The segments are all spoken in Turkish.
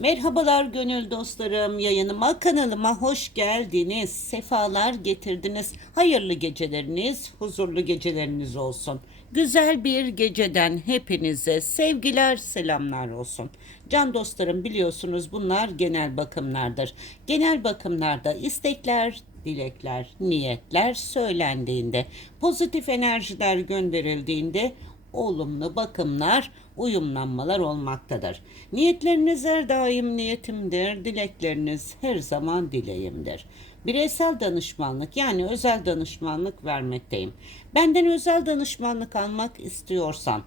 Merhabalar gönül dostlarım. Yayınıma kanalıma hoş geldiniz. Sefalar getirdiniz. Hayırlı geceleriniz, huzurlu geceleriniz olsun. Güzel bir geceden hepinize sevgiler, selamlar olsun. Can dostlarım biliyorsunuz bunlar genel bakımlardır. Genel bakımlarda istekler, dilekler, niyetler söylendiğinde, pozitif enerjiler gönderildiğinde olumlu bakımlar, uyumlanmalar olmaktadır. Niyetleriniz her daim niyetimdir, dilekleriniz her zaman dileğimdir. Bireysel danışmanlık yani özel danışmanlık vermekteyim. Benden özel danışmanlık almak istiyorsan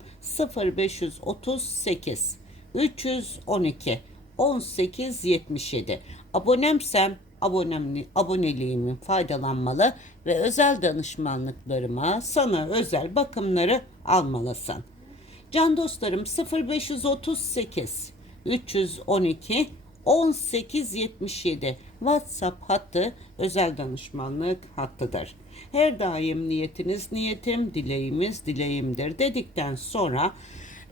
0538 312 1877 abonemsem abonem, aboneliğimin faydalanmalı ve özel danışmanlıklarıma sana özel bakımları almalısın. Can dostlarım 0538 312 1877 WhatsApp hattı özel danışmanlık hattıdır. Her daim niyetiniz niyetim, dileğimiz dileğimdir dedikten sonra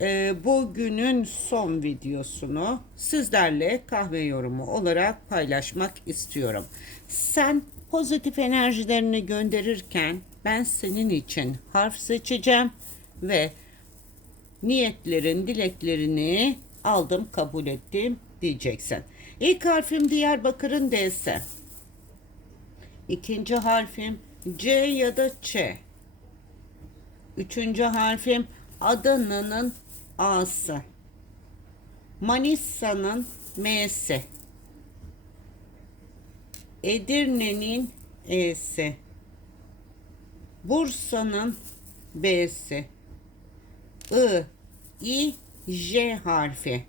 e, bugünün son videosunu sizlerle kahve yorumu olarak paylaşmak istiyorum. Sen pozitif enerjilerini gönderirken ben senin için harf seçeceğim ve niyetlerin, dileklerini aldım, kabul ettim diyeceksin. İlk harfim Diyarbakır'ın D'si. İkinci harfim C ya da Ç. Üçüncü harfim Adana'nın A'sı. Manisa'nın M'si. Edirne'nin E'si. Bursa'nın B'si. I, I, J harfi.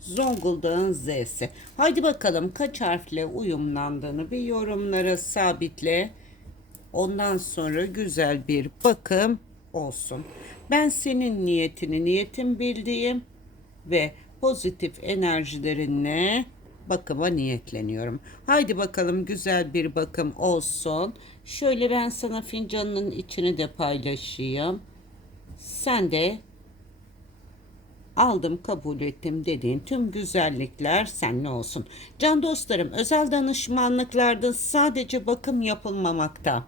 Zonguldak'ın Z'si. Haydi bakalım kaç harfle uyumlandığını bir yorumlara sabitle. Ondan sonra güzel bir bakım olsun. Ben senin niyetini niyetim bildiğim ve pozitif enerjilerinle bakıma niyetleniyorum. Haydi bakalım güzel bir bakım olsun. Şöyle ben sana fincanının içini de paylaşayım. Sen de aldım kabul ettim dediğin tüm güzellikler seninle olsun. Can dostlarım özel danışmanlıklarda sadece bakım yapılmamakta.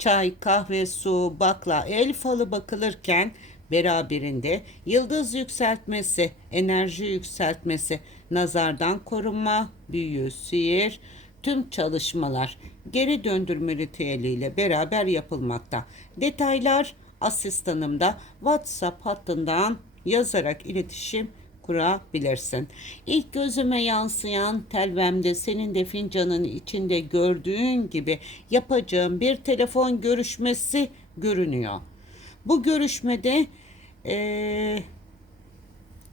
Çay, kahve, su, bakla, el falı bakılırken beraberinde yıldız yükseltmesi, enerji yükseltmesi, nazardan korunma, büyü, sihir, tüm çalışmalar geri döndürme ritüeliyle beraber yapılmakta. Detaylar asistanımda WhatsApp hattından yazarak iletişim kurabilirsin. İlk gözüme yansıyan telvemde senin de fincanın içinde gördüğün gibi yapacağım bir telefon görüşmesi görünüyor. Bu görüşmede eee,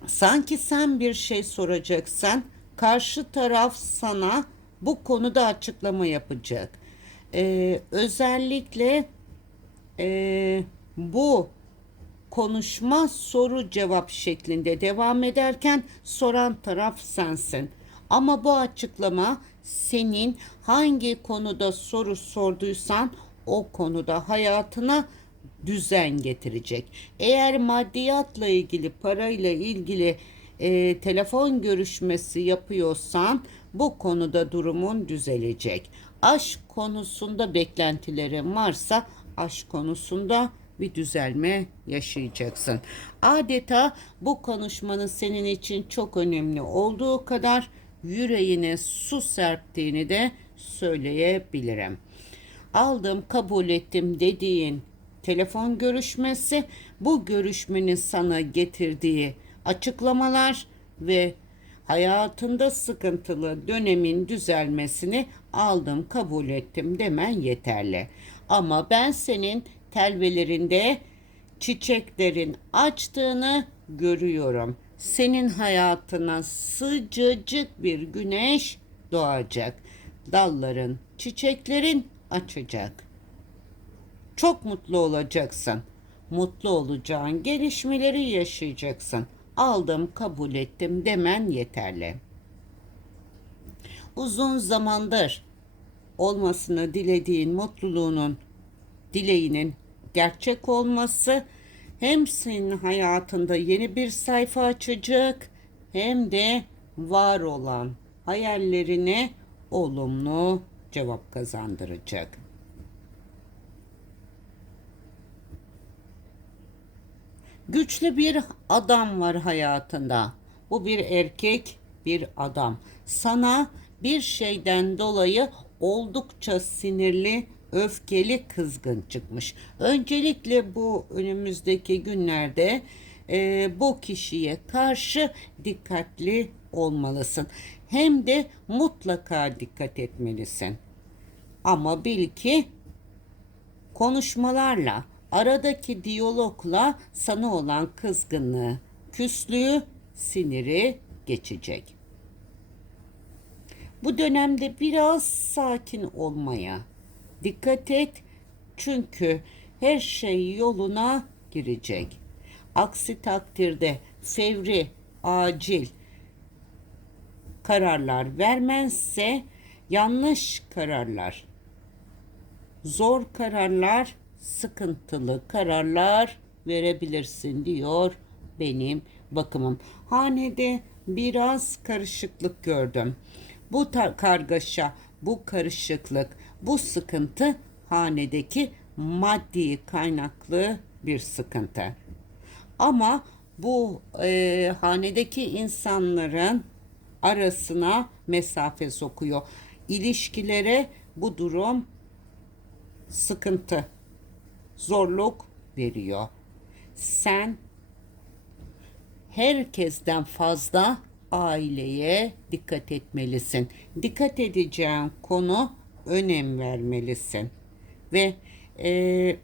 sanki sen bir şey soracaksan karşı taraf sana bu konuda açıklama yapacak. Eee, özellikle eee, bu konuşma soru cevap şeklinde devam ederken soran taraf sensin. Ama bu açıklama senin hangi konuda soru sorduysan o konuda hayatına düzen getirecek. Eğer maddiyatla ilgili, parayla ilgili e, telefon görüşmesi yapıyorsan bu konuda durumun düzelecek. Aşk konusunda beklentilerin varsa aşk konusunda bir düzelme yaşayacaksın. Adeta bu konuşmanın senin için çok önemli olduğu kadar yüreğine su serptiğini de söyleyebilirim. Aldım, kabul ettim dediğin telefon görüşmesi bu görüşmenin sana getirdiği açıklamalar ve hayatında sıkıntılı dönemin düzelmesini aldım, kabul ettim demen yeterli. Ama ben senin telvelerinde çiçeklerin açtığını görüyorum. Senin hayatına sıcacık bir güneş doğacak. Dalların, çiçeklerin açacak. Çok mutlu olacaksın. Mutlu olacağın gelişmeleri yaşayacaksın. Aldım, kabul ettim demen yeterli. Uzun zamandır olmasını dilediğin mutluluğunun dileğinin gerçek olması hem senin hayatında yeni bir sayfa açacak hem de var olan hayallerine olumlu cevap kazandıracak. Güçlü bir adam var hayatında. Bu bir erkek, bir adam. Sana bir şeyden dolayı oldukça sinirli, öfkeli, kızgın çıkmış. Öncelikle bu önümüzdeki günlerde e, bu kişiye karşı dikkatli olmalısın. Hem de mutlaka dikkat etmelisin. Ama bil ki konuşmalarla, aradaki diyalogla sana olan kızgınlığı, küslüğü, siniri geçecek. Bu dönemde biraz sakin olmaya dikkat et. Çünkü her şey yoluna girecek. Aksi takdirde fevri, acil kararlar vermezse yanlış kararlar, zor kararlar, sıkıntılı kararlar verebilirsin diyor benim bakımım. Hanede biraz karışıklık gördüm. Bu kargaşa, bu karışıklık, bu sıkıntı hanedeki maddi kaynaklı bir sıkıntı. Ama bu e, hanedeki insanların arasına mesafe sokuyor. İlişkilere bu durum sıkıntı, zorluk veriyor. Sen herkesten fazla aileye dikkat etmelisin. Dikkat edeceğin konu önem vermelisin. Ve e,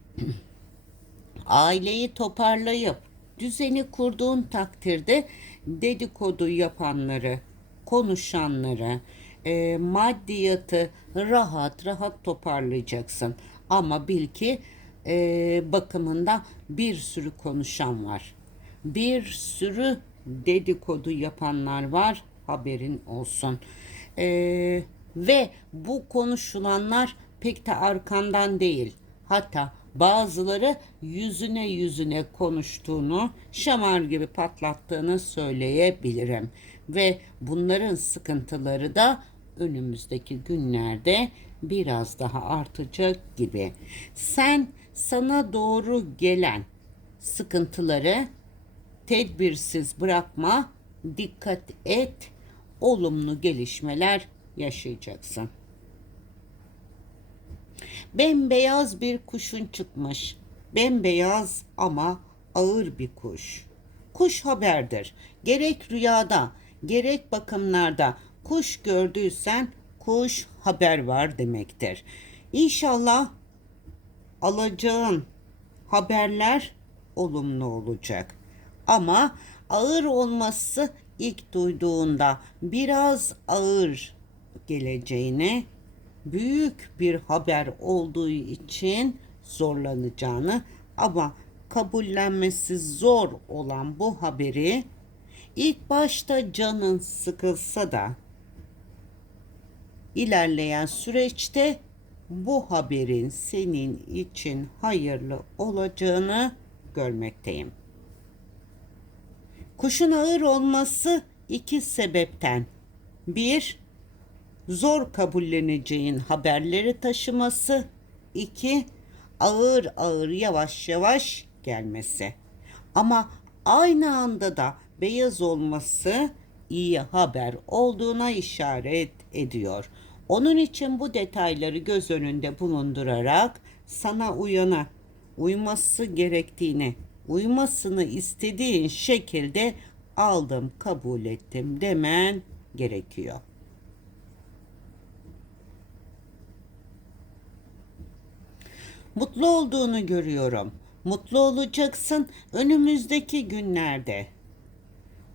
aileyi toparlayıp düzeni kurduğun takdirde dedikodu yapanları, konuşanları, e, maddiyatı rahat rahat toparlayacaksın. Ama bil ki e, bakımında bir sürü konuşan var. Bir sürü dedikodu yapanlar var. Haberin olsun. E, ve bu konuşulanlar pek de arkandan değil. Hatta bazıları yüzüne yüzüne konuştuğunu, şamar gibi patlattığını söyleyebilirim. Ve bunların sıkıntıları da önümüzdeki günlerde biraz daha artacak gibi. Sen sana doğru gelen sıkıntıları tedbirsiz bırakma, dikkat et, olumlu gelişmeler yaşayacaksın. Bembeyaz bir kuşun çıkmış. Bembeyaz ama ağır bir kuş. Kuş haberdir. Gerek rüyada, gerek bakımlarda kuş gördüysen kuş haber var demektir. İnşallah alacağın haberler olumlu olacak. Ama ağır olması ilk duyduğunda biraz ağır geleceğini büyük bir haber olduğu için zorlanacağını ama kabullenmesi zor olan bu haberi ilk başta canın sıkılsa da ilerleyen süreçte bu haberin senin için hayırlı olacağını görmekteyim. Kuşun ağır olması iki sebepten. Bir, zor kabulleneceğin haberleri taşıması. iki ağır ağır yavaş yavaş gelmesi. Ama aynı anda da beyaz olması iyi haber olduğuna işaret ediyor. Onun için bu detayları göz önünde bulundurarak sana uyana uyması gerektiğini, uymasını istediğin şekilde aldım, kabul ettim demen gerekiyor. Mutlu olduğunu görüyorum. Mutlu olacaksın önümüzdeki günlerde.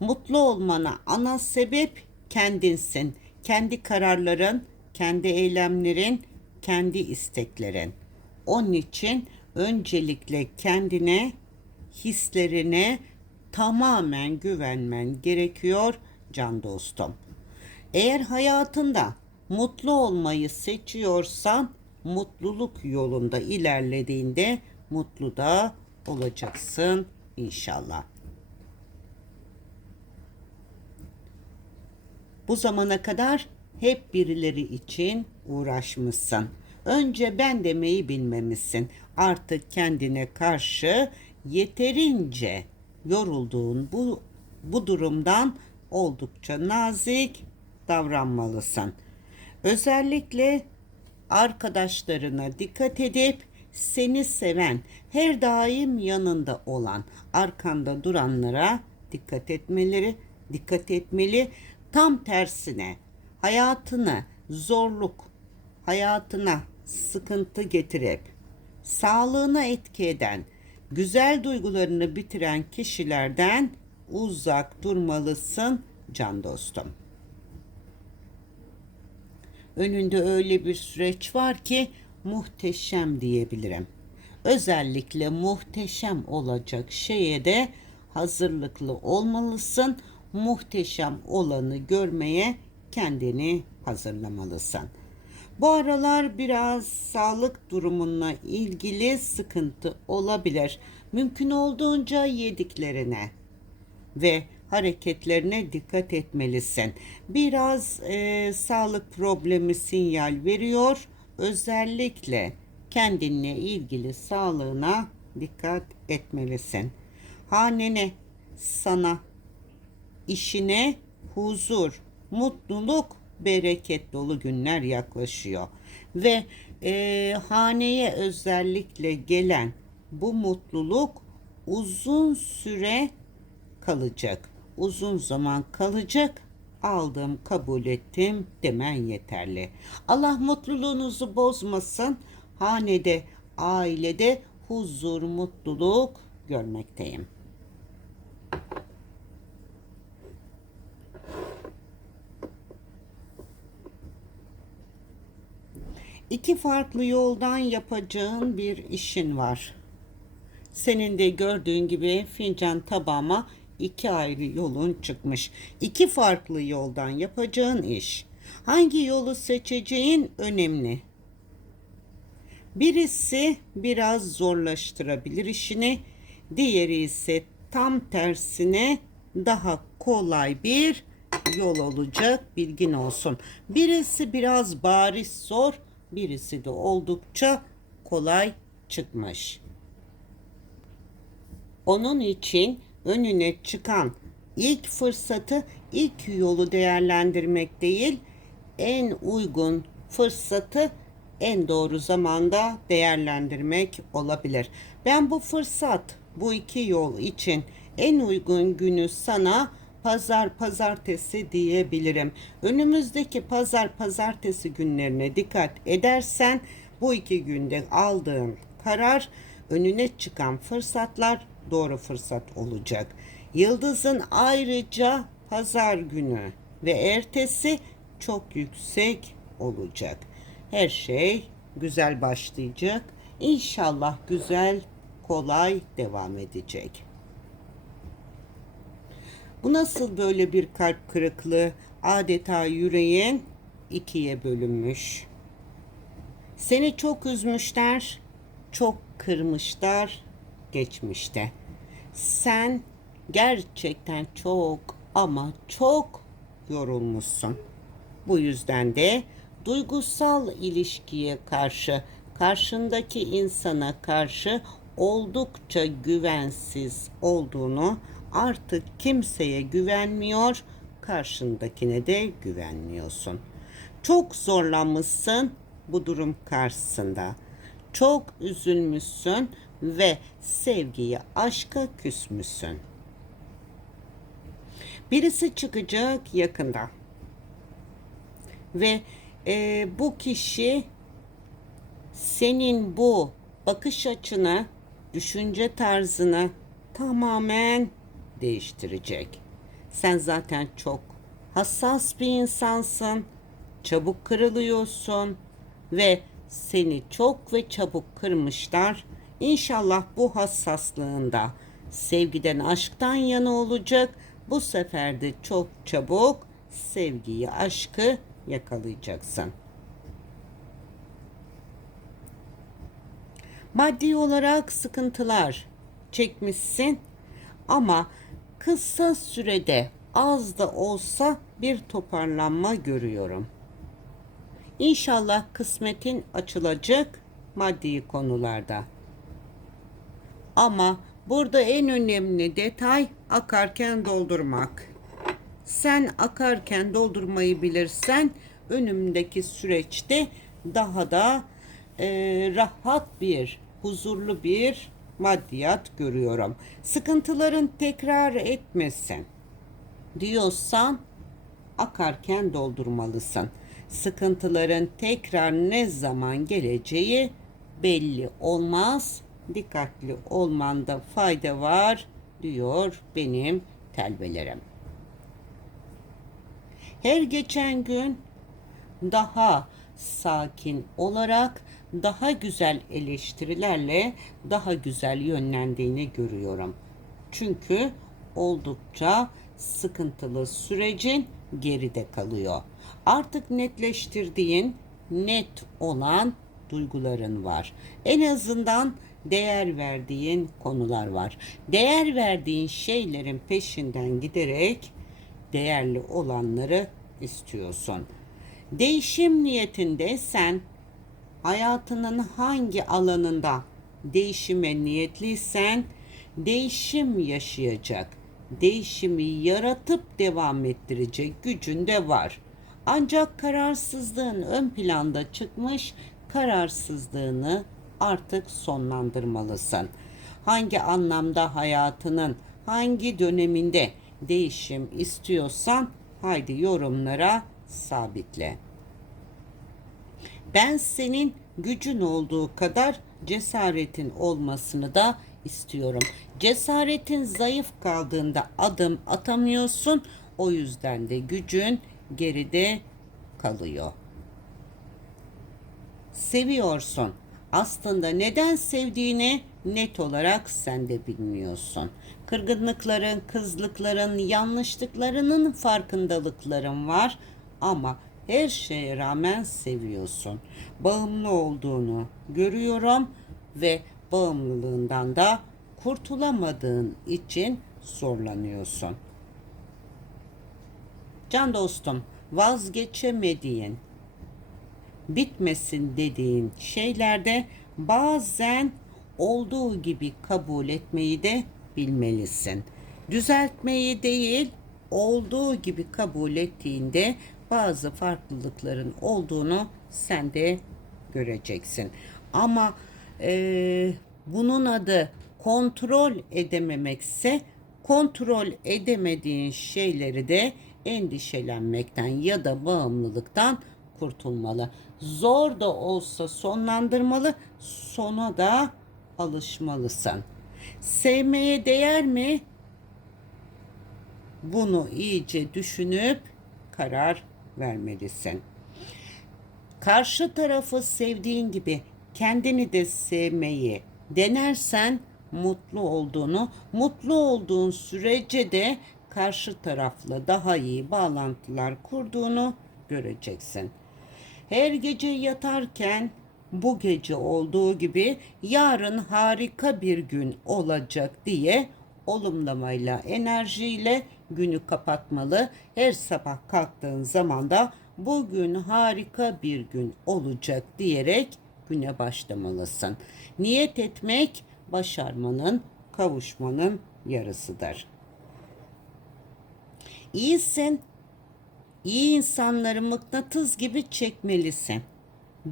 Mutlu olmana ana sebep kendinsin. Kendi kararların, kendi eylemlerin, kendi isteklerin. Onun için öncelikle kendine, hislerine tamamen güvenmen gerekiyor can dostum. Eğer hayatında mutlu olmayı seçiyorsan mutluluk yolunda ilerlediğinde mutlu da olacaksın inşallah. Bu zamana kadar hep birileri için uğraşmışsın. Önce ben demeyi bilmemişsin. Artık kendine karşı yeterince yorulduğun bu bu durumdan oldukça nazik davranmalısın. Özellikle arkadaşlarına dikkat edip seni seven, her daim yanında olan, arkanda duranlara dikkat etmeleri, dikkat etmeli. Tam tersine hayatını zorluk, hayatına sıkıntı getirip sağlığına etki eden, güzel duygularını bitiren kişilerden uzak durmalısın can dostum. Önünde öyle bir süreç var ki muhteşem diyebilirim. Özellikle muhteşem olacak şeye de hazırlıklı olmalısın. Muhteşem olanı görmeye kendini hazırlamalısın. Bu aralar biraz sağlık durumunla ilgili sıkıntı olabilir. Mümkün olduğunca yediklerine ve hareketlerine dikkat etmelisin. Biraz e, sağlık problemi sinyal veriyor. Özellikle kendinle ilgili sağlığına dikkat etmelisin. Hanene, sana, işine huzur, mutluluk, bereket dolu günler yaklaşıyor. Ve e, haneye özellikle gelen bu mutluluk uzun süre kalacak. Uzun zaman kalacak. Aldım, kabul ettim demen yeterli. Allah mutluluğunuzu bozmasın. Hanede, ailede huzur, mutluluk görmekteyim. İki farklı yoldan yapacağın bir işin var. Senin de gördüğün gibi fincan tabağıma iki ayrı yolun çıkmış. İki farklı yoldan yapacağın iş. Hangi yolu seçeceğin önemli. Birisi biraz zorlaştırabilir işini, diğeri ise tam tersine daha kolay bir yol olacak bilgin olsun. Birisi biraz bariz zor, birisi de oldukça kolay çıkmış. Onun için önüne çıkan ilk fırsatı, ilk yolu değerlendirmek değil, en uygun fırsatı en doğru zamanda değerlendirmek olabilir. Ben bu fırsat, bu iki yol için en uygun günü sana pazar pazartesi diyebilirim. Önümüzdeki pazar pazartesi günlerine dikkat edersen bu iki günde aldığın karar önüne çıkan fırsatlar doğru fırsat olacak. Yıldızın ayrıca pazar günü ve ertesi çok yüksek olacak. Her şey güzel başlayacak. İnşallah güzel, kolay devam edecek. Bu nasıl böyle bir kalp kırıklığı? Adeta yüreğin ikiye bölünmüş. Seni çok üzmüşler, çok kırmışlar geçmişte. Sen gerçekten çok ama çok yorulmuşsun. Bu yüzden de duygusal ilişkiye karşı, karşındaki insana karşı oldukça güvensiz olduğunu artık kimseye güvenmiyor, karşındakine de güvenmiyorsun. Çok zorlanmışsın bu durum karşısında. Çok üzülmüşsün ve sevgiye, aşka küsmüşsün. Birisi çıkacak yakında. Ve e, bu kişi senin bu bakış açını, düşünce tarzını tamamen değiştirecek. Sen zaten çok hassas bir insansın. Çabuk kırılıyorsun ve seni çok ve çabuk kırmışlar. İnşallah bu hassaslığında sevgiden, aşktan yana olacak. Bu sefer de çok çabuk sevgiyi, aşkı yakalayacaksın. Maddi olarak sıkıntılar çekmişsin ama kısa sürede az da olsa bir toparlanma görüyorum. İnşallah kısmetin açılacak maddi konularda. Ama burada en önemli detay akarken doldurmak. Sen akarken doldurmayı bilirsen önümdeki süreçte daha da e, rahat bir, huzurlu bir maddiyat görüyorum. Sıkıntıların tekrar etmesin diyorsan akarken doldurmalısın. Sıkıntıların tekrar ne zaman geleceği belli olmaz. Dikkatli olmanda fayda var diyor benim telbelerim. Her geçen gün daha sakin olarak daha güzel eleştirilerle daha güzel yönlendiğini görüyorum. Çünkü oldukça sıkıntılı sürecin geride kalıyor. Artık netleştirdiğin, net olan duyguların var. En azından değer verdiğin konular var. Değer verdiğin şeylerin peşinden giderek değerli olanları istiyorsun. Değişim niyetinde sen hayatının hangi alanında değişime niyetliysen değişim yaşayacak, değişimi yaratıp devam ettirecek gücün de var. Ancak kararsızlığın ön planda çıkmış, kararsızlığını artık sonlandırmalısın. Hangi anlamda hayatının hangi döneminde değişim istiyorsan haydi yorumlara sabitle. Ben senin gücün olduğu kadar cesaretin olmasını da istiyorum. Cesaretin zayıf kaldığında adım atamıyorsun. O yüzden de gücün geride kalıyor. Seviyorsun. Aslında neden sevdiğini net olarak sen de bilmiyorsun. Kırgınlıkların, kızlıkların, yanlışlıklarının farkındalıkların var ama her şeye rağmen seviyorsun. Bağımlı olduğunu görüyorum ve bağımlılığından da kurtulamadığın için zorlanıyorsun. Can dostum, vazgeçemediğin, bitmesin dediğin şeylerde bazen olduğu gibi kabul etmeyi de bilmelisin. Düzeltmeyi değil, olduğu gibi kabul ettiğinde bazı farklılıkların olduğunu sen de göreceksin. Ama e, bunun adı kontrol edememekse kontrol edemediğin şeyleri de endişelenmekten ya da bağımlılıktan kurtulmalı. Zor da olsa sonlandırmalı, sona da alışmalısın. Sevmeye değer mi? Bunu iyice düşünüp karar vermelisin. Karşı tarafı sevdiğin gibi kendini de sevmeyi denersen mutlu olduğunu, mutlu olduğun sürece de karşı tarafla daha iyi bağlantılar kurduğunu göreceksin. Her gece yatarken bu gece olduğu gibi yarın harika bir gün olacak diye olumlamayla, enerjiyle günü kapatmalı. Her sabah kalktığın zaman da bugün harika bir gün olacak diyerek güne başlamalısın. Niyet etmek başarmanın, kavuşmanın yarısıdır. İyisin, iyi insanları mıknatıs gibi çekmelisin.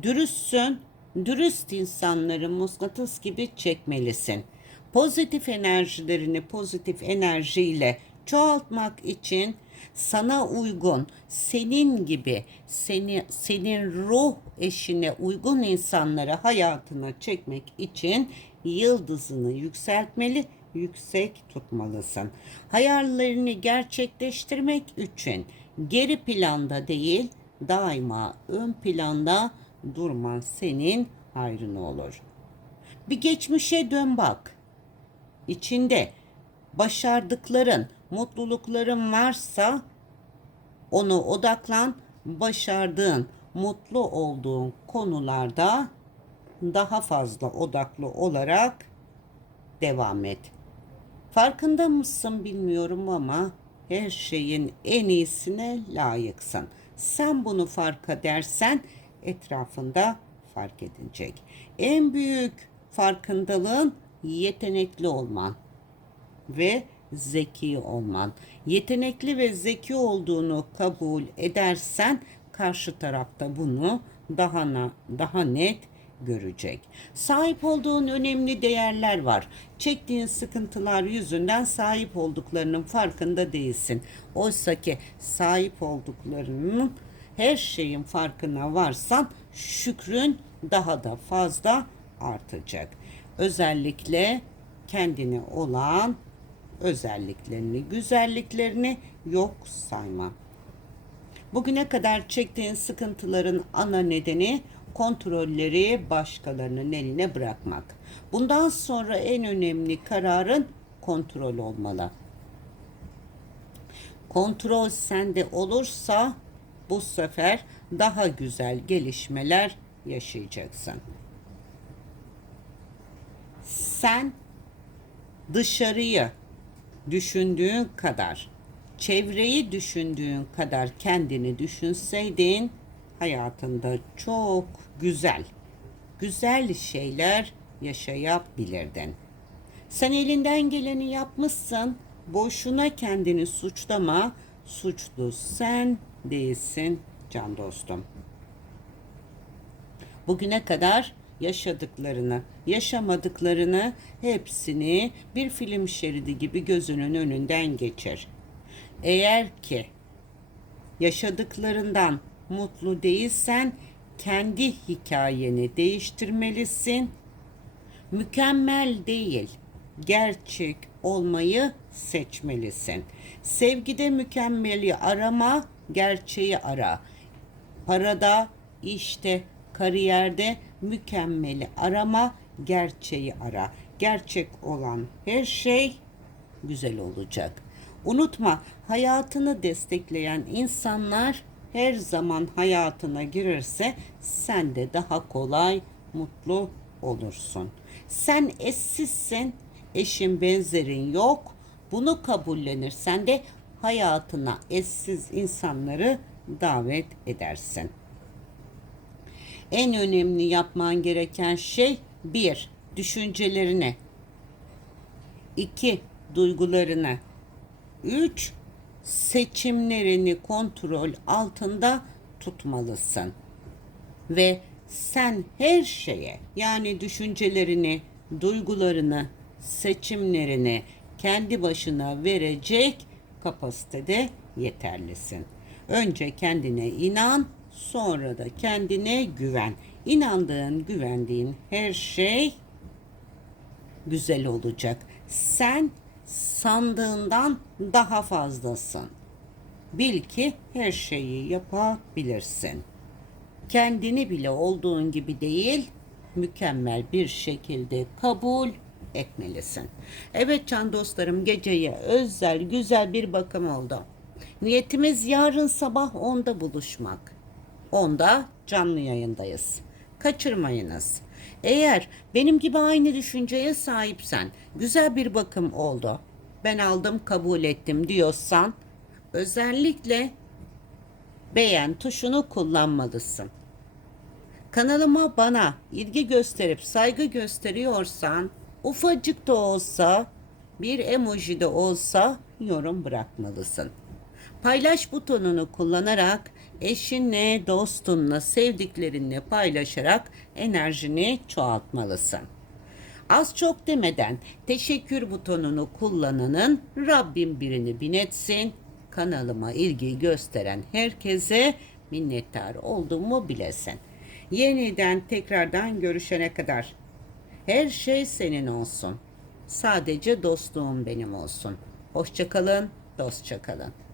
Dürüstsün, dürüst insanları mıknatıs gibi çekmelisin. Pozitif enerjilerini pozitif enerjiyle çoğaltmak için sana uygun, senin gibi, seni senin ruh eşine uygun insanları hayatına çekmek için yıldızını yükseltmeli, yüksek tutmalısın. Hayallerini gerçekleştirmek için geri planda değil, daima ön planda durman senin hayrına olur. Bir geçmişe dön bak. İçinde başardıkların, mutlulukların varsa onu odaklan, başardığın, mutlu olduğun konularda daha fazla odaklı olarak devam et. Farkında mısın bilmiyorum ama her şeyin en iyisine layıksın. Sen bunu fark edersen etrafında fark edilecek. En büyük farkındalığın yetenekli olman ve zeki olman. Yetenekli ve zeki olduğunu kabul edersen karşı tarafta bunu daha daha net görecek. Sahip olduğun önemli değerler var. Çektiğin sıkıntılar yüzünden sahip olduklarının farkında değilsin. Oysa ki sahip olduklarının her şeyin farkına varsan şükrün daha da fazla artacak. Özellikle kendine olan özelliklerini, güzelliklerini yok sayma. Bugüne kadar çektiğin sıkıntıların ana nedeni kontrolleri başkalarının eline bırakmak. Bundan sonra en önemli kararın kontrol olmalı. Kontrol sende olursa bu sefer daha güzel gelişmeler yaşayacaksın. Sen dışarıyı düşündüğün kadar, çevreyi düşündüğün kadar kendini düşünseydin hayatında çok güzel, güzel şeyler yaşayabilirdin. Sen elinden geleni yapmışsın. Boşuna kendini suçlama. Suçlu sen değilsin can dostum. Bugüne kadar yaşadıklarını, yaşamadıklarını hepsini bir film şeridi gibi gözünün önünden geçir. Eğer ki yaşadıklarından mutlu değilsen kendi hikayeni değiştirmelisin. Mükemmel değil, gerçek olmayı seçmelisin. Sevgide mükemmeli arama, gerçeği ara. Parada, işte, kariyerde mükemmeli arama, gerçeği ara. Gerçek olan her şey güzel olacak. Unutma, hayatını destekleyen insanlar her zaman hayatına girerse sen de daha kolay mutlu olursun. Sen eşsizsin, eşin benzerin yok. Bunu kabullenirsen de hayatına eşsiz insanları davet edersin. En önemli yapman gereken şey bir, düşüncelerini. iki duygularını. Üç, seçimlerini kontrol altında tutmalısın. Ve sen her şeye yani düşüncelerini, duygularını, seçimlerini kendi başına verecek kapasitede yeterlisin. Önce kendine inan, sonra da kendine güven. İnandığın, güvendiğin her şey güzel olacak. Sen sandığından daha fazlasın. Bil ki her şeyi yapabilirsin. Kendini bile olduğun gibi değil, mükemmel bir şekilde kabul etmelisin. Evet can dostlarım geceye özel güzel bir bakım oldu. Niyetimiz yarın sabah 10'da buluşmak. 10'da canlı yayındayız. Kaçırmayınız. Eğer benim gibi aynı düşünceye sahipsen, güzel bir bakım oldu. Ben aldım, kabul ettim diyorsan özellikle beğen tuşunu kullanmalısın. Kanalıma bana ilgi gösterip saygı gösteriyorsan ufacık da olsa bir emoji de olsa yorum bırakmalısın. Paylaş butonunu kullanarak eşinle, dostunla, sevdiklerinle paylaşarak enerjini çoğaltmalısın. Az çok demeden teşekkür butonunu kullananın Rabbim birini bin etsin. Kanalıma ilgi gösteren herkese minnettar olduğumu bilesin. Yeniden tekrardan görüşene kadar her şey senin olsun. Sadece dostluğum benim olsun. Hoşçakalın, dostça kalın.